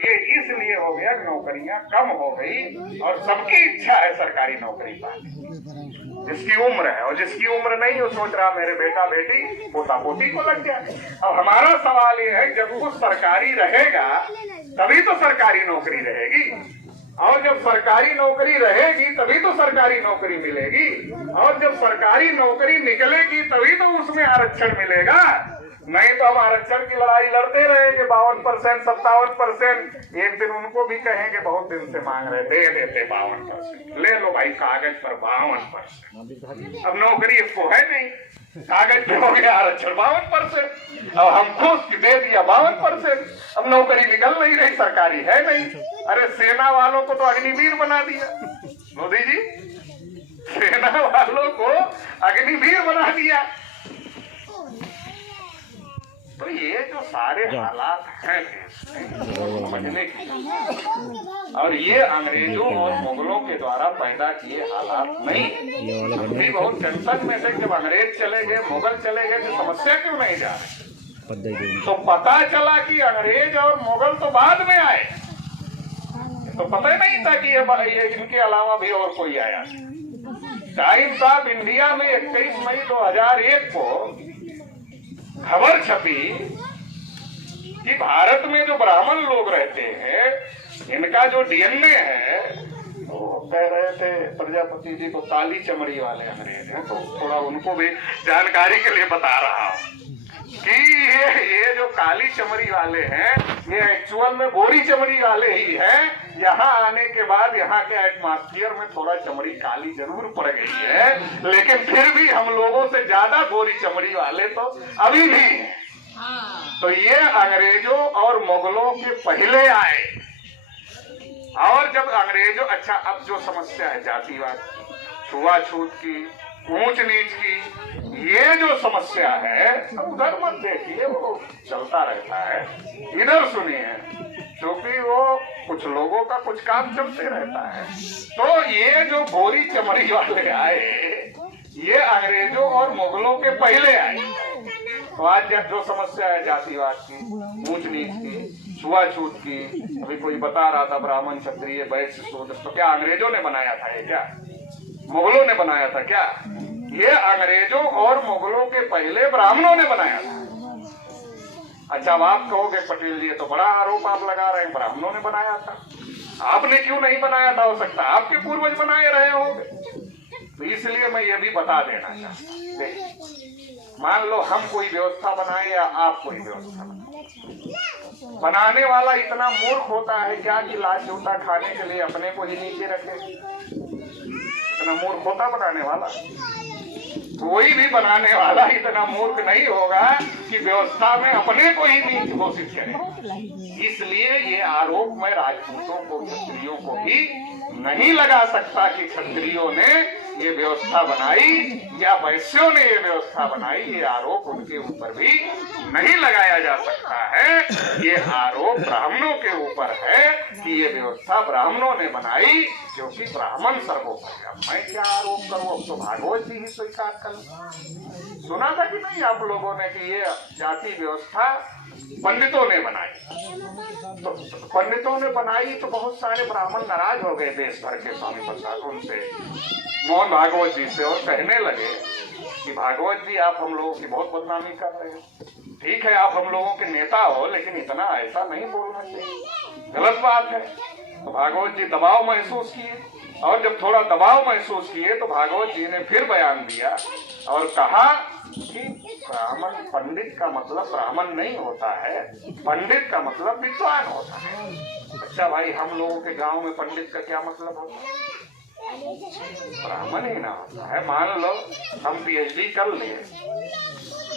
ये इसलिए हो गया नौकरियां कम हो गई और सबकी इच्छा है सरकारी नौकरी पाने, जिसकी उम्र है, और जिसकी उम्र नहीं वो सोच रहा मेरे बेटा बेटी पोता पोती को लग जाए। अब हमारा सवाल ये है जब कुछ सरकारी रहेगा तभी तो सरकारी नौकरी रहेगी, और जब सरकारी नौकरी रहेगी तभी तो सरकारी नौकरी मिलेगी, और जब सरकारी नौकरी निकलेगी तभी तो उसमें आरक्षण मिलेगा। नहीं तो हम आरक्षण की लड़ाई लड़ते रहेंगे 52%, 57%। एक दिन उनको भी कहेंगे बहुत दिन से मांग रहे, दे देते 52%, ले लो भाई कागज पर 52%। अब नौकरी इसको है नहीं, कागज पे हो गया आरक्षण 52%, अब हम खुश दे दिया 52%। अब नौकरी निकल नहीं रही, सरकारी है नहीं। अरे सेना वालों को तो अग्निवीर बना दिया मोदी जी, सेना वालों को अग्निवीर बना दिया। तो ये जो सारे हालात हैं समझने की, और ये अंग्रेजों और मुगलों के द्वारा पैदा किए हालात नहीं। भी बहुत टेंशन में थे जब अंग्रेज चले गए, मुगल चले गए, तो समस्या क्यों नहीं जा रही। तो पता चला कि अंग्रेज और मुगल तो बाद में आए, तो पता ही नहीं था कि ये इनके अलावा भी और कोई आया। टाइम्स ऑफ इंडिया में 21 मई 2001 को खबर छपी कि भारत में जो ब्राह्मण लोग रहते हैं इनका जो डीएनए है, वो कह रहे थे प्रजापति जी को काली चमड़ी वाले अंग्रेज हैं, तो थोड़ा उनको भी जानकारी के लिए बता रहा हूँ कि ये जो काली चमड़ी वाले हैं ये एक्चुअल में गोरी चमड़ी वाले ही हैं। यहाँ आने के बाद यहाँ के एटमॉस्फेयर में थोड़ा चमड़ी काली जरूर पड़ गई है, लेकिन फिर भी हम लोगों से ज्यादा गोरी चमड़ी वाले तो अभी भी हैं। तो ये अंग्रेजों और मुगलों के पहले आए, और जब अंग्रेजों, अच्छा अब जो समस्या है जातिवाद, छुआछूत की, ऊंच नीच की, ये जो समस्या है उधर मत देखिए, वो चलता रहता है, इधर सुनिए, क्योंकि वो कुछ लोगों का कुछ काम चलते रहता है। तो ये जो गोरी चमड़ी वाले आए ये अंग्रेजों और मुगलों के पहले आए। तो आज जो समस्या है जातिवाद की, ऊंच नीच की, छुआछूत की, अभी कोई बता रहा था ब्राह्मण क्षत्रिय वैश्य शूद्र, तो क्या अंग्रेजों ने बनाया था ये, क्या मुगलों ने बनाया था क्या? ये अंग्रेजों और मुगलों के पहले ब्राह्मणों ने बनाया था। अच्छा अब आप कहोगे पटेल जी तो बड़ा आरोप आप लगा रहे हैं, ब्राह्मणों ने बनाया था, आपने क्यों नहीं बनाया था? हो सकता है आपके पूर्वज बनाए रहे होंगे। तो इसलिए मैं ये भी बता देना चाहता हूं, मान लो हम कोई व्यवस्था बनाए या आप कोई व्यवस्था बनाए, बनाने वाला इतना मूर्ख होता है क्या कि लाल जूता खाने के लिए अपने को ही नीचे रखे? इतना मूर्ख होता बनाने वाला? कोई भी बनाने वाला इतना मूर्ख नहीं होगा कि व्यवस्था में अपने को ही नीच घोषित करे। इसलिए ये आरोप मैं राजपूतों को, क्षत्रियों को भी नहीं लगा सकता कि क्षत्रियों ने ये व्यवस्था बनाई या वैश्यों ने ये व्यवस्था बनाई। ये आरोप उनके ऊपर भी नहीं लगाया जा सकता है। ये आरोप ब्राह्मणों के ऊपर है कि ये व्यवस्था ब्राह्मणों ने बनाई, क्योंकि ब्राह्मण सर्वोपरि। अब मैं क्या आरोप करूं, अब तो भागवत जी ही स्वीकार कर। सुना था कि नहीं आप लोगों ने कि ये जाति व्यवस्था पंडितों ने बनाई? तो पंडितों ने बनाई तो बहुत सारे ब्राह्मण नाराज हो गए देश भर के स्वामी प्रसाद उनसे, मोहन भागवत जी से, और कहने लगे कि भागवत जी आप हम लोगों की बहुत बदनामी कर रहे हैं। ठीक है आप हम लोगों के नेता हो, लेकिन इतना ऐसा नहीं बोलना चाहिए, गलत बात है। तो भागवत जी दबाव महसूस किए, और जब थोड़ा दबाव महसूस किए तो भागवत जी ने फिर बयान दिया और कहा कि ब्राह्मण, पंडित का मतलब ब्राह्मण नहीं होता है, पंडित का मतलब विद्वान होता है। अच्छा भाई हम लोगों के गांव में पंडित का क्या मतलब होता है? ब्राह्मण ही ना होता है। मान लो हम पीएचडी कर लिए,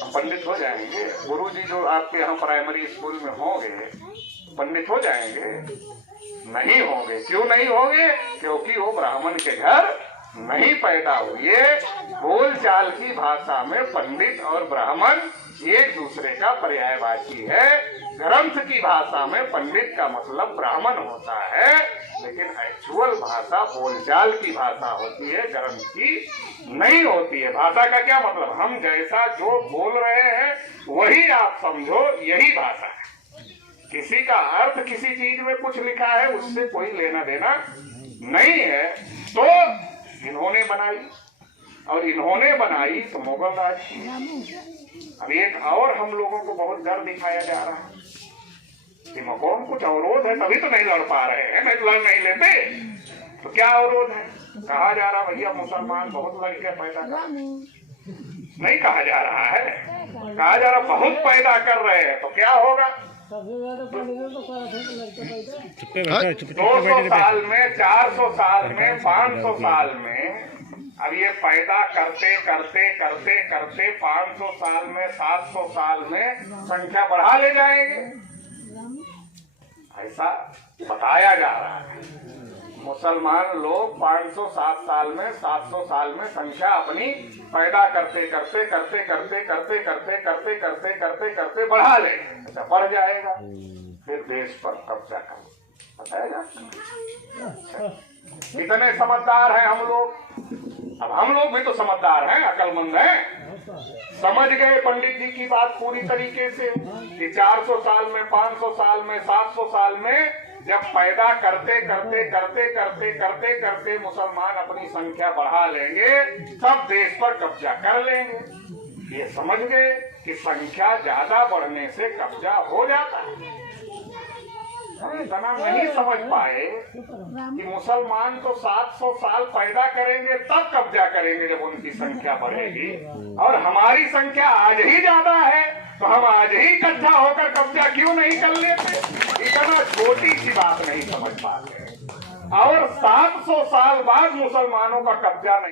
हम पंडित हो जाएंगे? गुरुजी जो आपके यहाँ प्राइमरी स्कूल में होंगे पंडित हो जाएंगे? नहीं होंगे। क्यों नहीं होंगे? क्योंकि वो ब्राह्मण के घर नहीं पैदा हुए। बोलचाल की भाषा में पंडित और ब्राह्मण एक दूसरे का पर्यायवाची है। ग्रंथ की भाषा में पंडित का मतलब ब्राह्मण होता है, लेकिन एक्चुअल भाषा बोलचाल की भाषा होती है, ग्रंथ की नहीं होती है। भाषा का क्या मतलब? हम जैसा जो बोल रहे हैं वही आप समझो, यही भाषा है। किसी का अर्थ किसी चीज में कुछ लिखा है उससे कोई लेना देना नहीं है। तो इन्होंने बनाई और इन्होंने बनाई तो मुगल राज की। अब एक और हम लोगों को बहुत डर दिखाया जा रहा है कि मकौम कुछ अवरोध है तभी तो नहीं लड़ पा रहे हैं, नहीं तो लड़ नहीं लेते। तो क्या अवरोध है? कहा जा रहा भैया मुसलमान बहुत लड़के पैदा कर, नहीं कहा जा रहा है, कहा जा रहा बहुत पैदा कर रहे हैं। तो क्या होगा? 200 साल में, 400 साल में, 500 साल में, अब ये पैदा करते करते करते करते 500 साल में, 700 साल में संख्या बढ़ा ले जाएंगे, ऐसा बताया जा रहा है। मुसलमान लोग 507 साल में, 700 साल में संख्या अपनी पैदा करते करते करते करते करते करते करते करते करते करते बढ़ा ले, ऐसा बढ़ जाएगा, फिर देश पर कब्जा कर बताया जाता। कितने समझदार हैं हम लोग। अब हम लोग भी तो समझदार हैं, अकलमंद हैं, समझ गए पंडित जी की बात पूरी तरीके से कि 400 साल में, 500 साल में, 700 साल में जब पैदा करते करते करते करते करते करते मुसलमान अपनी संख्या बढ़ा लेंगे तब देश पर कब्जा कर लेंगे। ये समझ गए कि संख्या ज्यादा बढ़ने से कब्जा हो जाता है। इतना नहीं समझ पाए कि मुसलमान तो 700 साल पैदा करेंगे तब कब्जा करेंगे जब उनकी संख्या बढ़ेगी, और हमारी संख्या आज ही ज्यादा है तो हम आज ही इकट्ठा होकर कब्जा क्यों नहीं कर लेते। इतना छोटी सी बात नहीं समझ पाते, और 700 साल बाद मुसलमानों का कब्जा नहीं